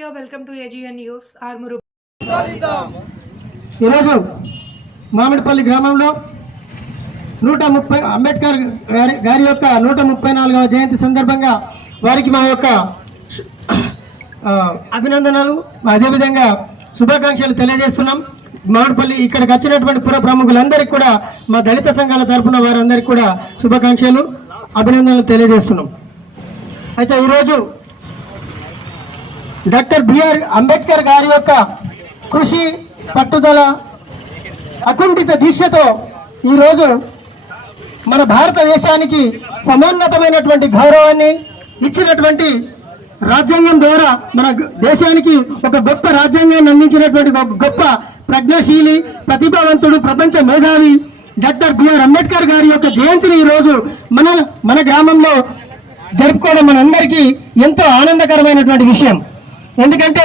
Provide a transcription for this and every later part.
India, welcome to AGN News. ఈరోజు మామిడిపల్లి గ్రామంలో నూట ముప్పై అంబేద్కర్ గారి గారి యొక్క నూట ముప్పై నాలుగవ జయంతి సందర్భంగా వారికి మా యొక్క అభినందనలు. అదేవిధంగా శుభాకాంక్షలు తెలియజేస్తున్నాం. మామిడిపల్లి ఇక్కడికి వచ్చినటువంటి పుర ప్రముఖులందరికీ కూడా మా దళిత సంఘాల తరపున వారందరికీ కూడా శుభాకాంక్షలు అభినందనలు తెలియజేస్తున్నాం. అయితే ఈరోజు డాక్టర్ బిఆర్ అంబేద్కర్ గారి యొక్క కృషి పట్టుదల అకుంఠిత దీక్షతో ఈరోజు మన భారతదేశానికి సమున్నతమైనటువంటి గౌరవాన్ని ఇచ్చినటువంటి రాజ్యాంగం ద్వారా మన దేశానికి ఒక గొప్ప రాజ్యాంగాన్ని అందించినటువంటి ఒక గొప్ప ప్రజ్ఞాశీలి ప్రతిభావంతుడు ప్రపంచ మేధావి డాక్టర్ బిఆర్ అంబేద్కర్ గారి యొక్క జయంతిని ఈరోజు మన మన గ్రామంలో జరుపుకోవడం మనందరికీ ఎంతో ఆనందకరమైనటువంటి విషయం. ఎందుకంటే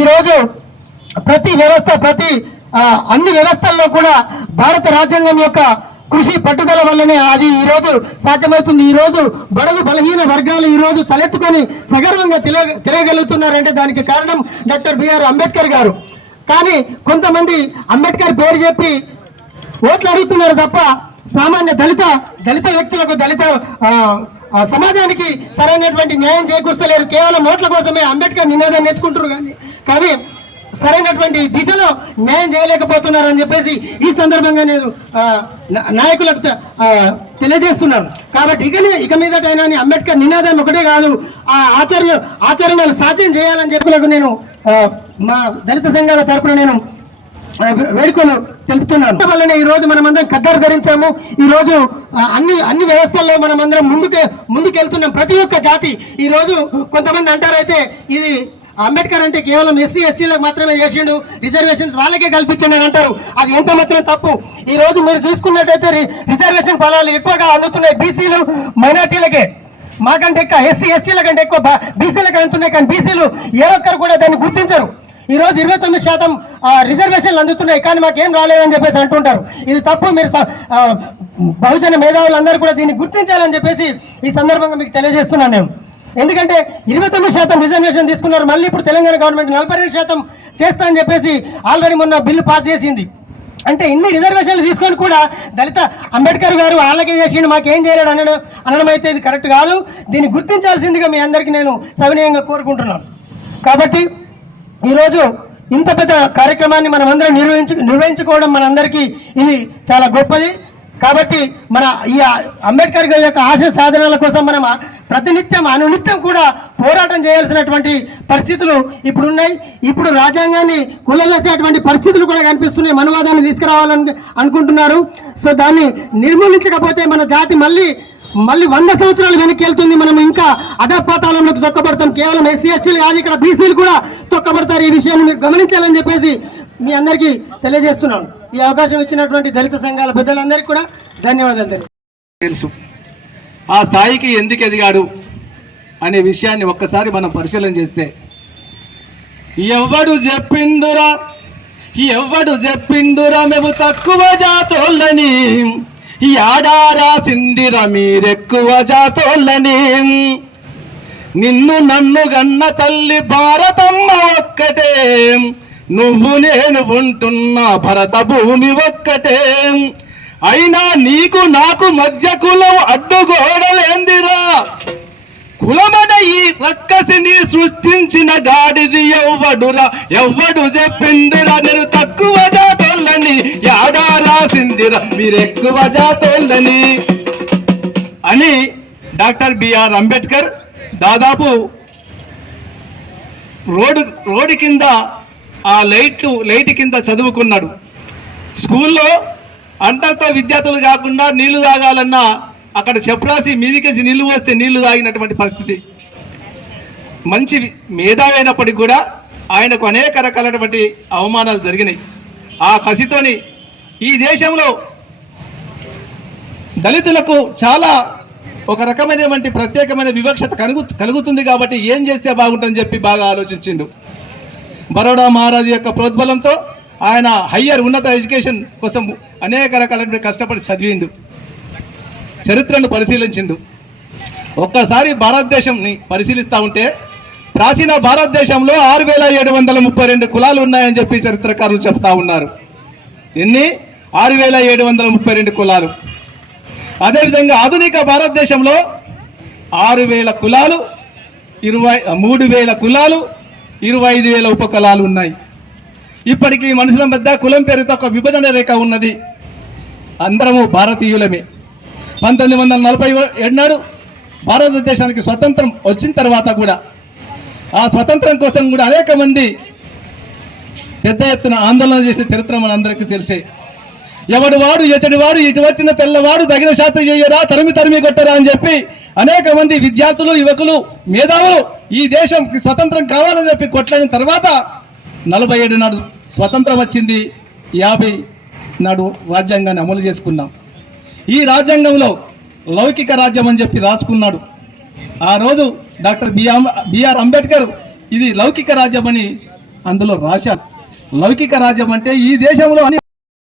ఈరోజు ప్రతి వ్యవస్థ ప్రతి అన్ని వ్యవస్థల్లో కూడా భారత రాజ్యాంగం యొక్క కృషి పట్టుదల వల్లనే అది ఈ రోజు సాధ్యమవుతుంది. ఈ రోజు బడుగు బలహీన వర్గాలు ఈ రోజు తలెత్తుకొని సగర్వంగా తిరగ తిరగలుగుతున్నారంటే దానికి కారణం డాక్టర్ బిఆర్ అంబేద్కర్ గారు. కానీ కొంతమంది అంబేద్కర్ పేరు చెప్పి ఓట్లు అడుగుతున్నారు తప్ప సామాన్య దళిత దళిత వ్యక్తులకు దళిత సమాజానికి సరైనటువంటి న్యాయం చేకూర్చలేరు. కేవలం ఓట్ల కోసమే అంబేద్కర్ నినాదాన్ని ఎత్తుకుంటారు కానీ కానీ సరైనటువంటి దిశలో న్యాయం చేయలేకపోతున్నారని చెప్పేసి ఈ సందర్భంగా నేను నాయకులకు తెలియజేస్తున్నాను. కాబట్టి ఇకనే ఇక మీదటైనా అంబేద్కర్ నినాదం ఒకటే కాదు ఆ ఆచరణ ఆచరణలు సాధ్యం చేయాలని చెప్పినకు నేను మా దళిత సంఘాల తరపున నేను వేడుకలు తెలుపుతున్నాను. వల్లనే ఈ రోజు మనం అందరం ఖద్దరు ధరించాము. ఈ రోజు అన్ని అన్ని వ్యవస్థల్లో మనం అందరం ముందుకే ముందుకెళ్తున్నాం. ప్రతి ఒక్క జాతి ఈ రోజు కొంతమంది అంటారైతే ఇది అంబేద్కర్ అంటే కేవలం ఎస్సీ ఎస్టీలకు మాత్రమే చేసిండు. రిజర్వేషన్స్ వాళ్ళకే కల్పించండి అని అంటారు. అది ఎంత మాత్రం తప్పు? ఈ రోజు మీరు చూసుకున్నట్టయితే రిజర్వేషన్ ఫలాలు ఎక్కువగా అందుతున్నాయి బీసీలు మైనార్టీలకే. మాకంటే ఎక్కువ ఎస్సీ ఎస్టీల కంటే ఎక్కువ బీసీలకు అందుతున్నాయి. కానీ బీసీలు ఏ ఒక్కరు కూడా దాన్ని గుర్తించరు. ఈరోజు ఇరవై తొమ్మిది శాతం ఆ, రిజర్వేషన్లు అందుతున్నాయి కానీ మాకేం రాలేదని చెప్పేసి అంటుంటారు. ఇది తప్పు మీరు స- బహుజన మేధావులందరూ కూడా దీన్ని గుర్తించాలని చెప్పేసి ఈ సందర్భంగా మీకు తెలియజేస్తున్నాను నేను. ఎందుకంటే ఇరవై తొమ్మిది శాతం రిజర్వేషన్ తీసుకున్నారు మళ్ళీ ఇప్పుడు తెలంగాణ గవర్నమెంట్ నలభై రెండు శాతం చేస్తా అని చెప్పేసి ఆల్రెడీ మొన్న బిల్లు పాస్ చేసింది. అంటే ఇన్ని రిజర్వేషన్లు తీసుకొని కూడా దళిత అంబేద్కర్ గారు వాళ్ళకే చేసిండు మాకేం చేయలేడు అనడం అనడం అయితే ఇది కరెక్ట్ కాదు. దీన్ని గుర్తించాల్సిందిగా మీ అందరికీ నేను సవినయంగా కోరుకుంటున్నాను. కాబట్టి ఈరోజు ఇంత పెద్ద కార్యక్రమాన్ని మనం అందరం నిర్వహించు నిర్వహించుకోవడం మనందరికీ ఇది చాలా గొప్పది. కాబట్టి మన ఈ అంబేద్కర్ గారి యొక్క ఆశయ సాధనల కోసం మనం ప్రతినిత్యం అనునిత్యం కూడా పోరాటం చేయాల్సినటువంటి పరిస్థితులు ఇప్పుడు ఉన్నాయి ఇప్పుడు రాజ్యాంగాన్ని కులలేసేటువంటి పరిస్థితులు కూడా కనిపిస్తున్నాయి. మనువాదాన్ని తీసుకురావాలని అనుకుంటున్నారు. సో దాన్ని నిర్మూలించకపోతే మన జాతి మళ్ళీ మళ్ళీ వంద సంవత్సరాలు వెనక్కి వెళ్తుంది మనం ఇంకా అధపాతాలంలోకి తొక్కబడతాం. కేవలం ఎస్సీ ఎస్టీలు కాదు ఇక్కడ బీసీలు కూడా తొక్కబడతారు. ఈ విషయాన్ని మీరు గమనించాలని చెప్పేసి మీ అందరికీ తెలియజేస్తున్నాను. ఈ అవకాశం ఇచ్చినటువంటి దళిత సంఘాల పెద్దలందరికీ కూడా ధన్యవాదాలు తెలుసు. ఆ స్థాయికి ఎందుకు ఎదిగాడు అనే విషయాన్ని ఒక్కసారి మనం పరిశీలన చేస్తే ఎవడు చెప్పిందురా ఎవడు చెప్పిందురా మేము తక్కువ జాతోళ్ళని ఈ ఆడారా మీరెక్కువ జాతోళ్ళని. నిన్ను నన్ను గన్న తల్లి భారతమ్మ ఒక్కటే. నువ్వు నేను ఉంటున్న భరత భూమి ఒక్కటే. అయినా నీకు నాకు మధ్య కులం అడ్డుగోడలేందిరా. కులమన ఈ రక్కసిని సృష్టించిన గాడిది ఎవ్వడురా ఎవ్వడు చెప్పిండురా నేను తక్కువగా జాతోళ్ళని యాడా రాసిందిరా మీరెక్కువ జాతోళ్ళని అని డాక్టర్ బిఆర్ అంబేద్కర్ దాదాపు రోడ్డు రోడ్డు కింద ఆ లైట్లు లైట్ కింద చదువుకున్నాడు. స్కూల్లో అంతంత విద్యార్థులు కాకుండా నీళ్ళు తాగాలన్నా అక్కడ చెప్పురాసి మీదికేసి నీళ్ళు వస్తే నీళ్ళు తాగినటువంటి పరిస్థితి. మంచి మేధావైనప్పటికీ కూడా ఆయనకు అనేక రకాలైనటువంటి అవమానాలు జరిగినాయి. ఆ కసితోని ఈ దేశంలో దళితులకు చాలా ఒక రకమైనటువంటి ప్రత్యేకమైన వివక్షత కలుగు కలుగుతుంది కాబట్టి ఏం చేస్తే బాగుంటుందని చెప్పి బాగా ఆలోచించిండు. బరోడా మహారాజు యొక్క ప్రోద్బలంతో ఆయన హయ్యర్ ఉన్నత ఎడ్యుకేషన్ కోసం అనేక రకాలైనటువంటి కష్టపడి చదివిండు. చరిత్రను పరిశీలించిండు. ఒక్కసారి భారతదేశంని పరిశీలిస్తూ ఉంటే ప్రాచీన భారతదేశంలో ఆరు వేల ఏడు వందల ముప్పై రెండు కులాలు ఉన్నాయని చెప్పి చరిత్రకారులు చెప్తా ఉన్నారు. ఎన్ని? ఆరు వేల ఏడు వందల ముప్పై రెండు కులాలు. అదేవిధంగా ఆధునిక భారతదేశంలో ఆరు వేల కులాలు ఇరవై మూడు వేల కులాలు ఇరవై ఐదు వేల ఉపకులాలు ఉన్నాయి. ఇప్పటికీ మనుషుల మధ్య కులం పేరుతో ఒక విభజన రేఖ ఉన్నది. అందరము భారతీయులమే. పంతొమ్మిది వందల నలభై ఏడునాడు భారతదేశానికి స్వతంత్రం వచ్చిన తర్వాత కూడా ఆ స్వతంత్రం కోసం కూడా అనేక మంది పెద్ద ఎత్తున ఆందోళన చేసిన చరిత్ర మనందరికీ తెలిసే. ఎవడు వాడు ఎచ్చడి వాడు ఇటు వచ్చిన తెల్లవాడు తగిన శాతం చేయరా తరిమి తరిమి కొట్టరా అని చెప్పి అనేక మంది విద్యార్థులు యువకులు మేధావులు ఈ దేశం స్వతంత్రం కావాలని చెప్పి కొట్లాడిన తర్వాత నలభై ఏడు నాడు స్వతంత్రం వచ్చింది. యాభై నాడు రాజ్యాంగాన్ని అమలు చేసుకున్నాం. ఈ రాజ్యాంగంలో లౌకిక రాజ్యం అని చెప్పి రాసుకున్నాడు. ఆ రోజు డాక్టర్ బిఆర్ బిఆర్ అంబేద్కర్ ఇది లౌకిక రాజ్యం అని అందులో రాశారు. లౌకిక రాజ్యం అంటే ఈ దేశంలో అని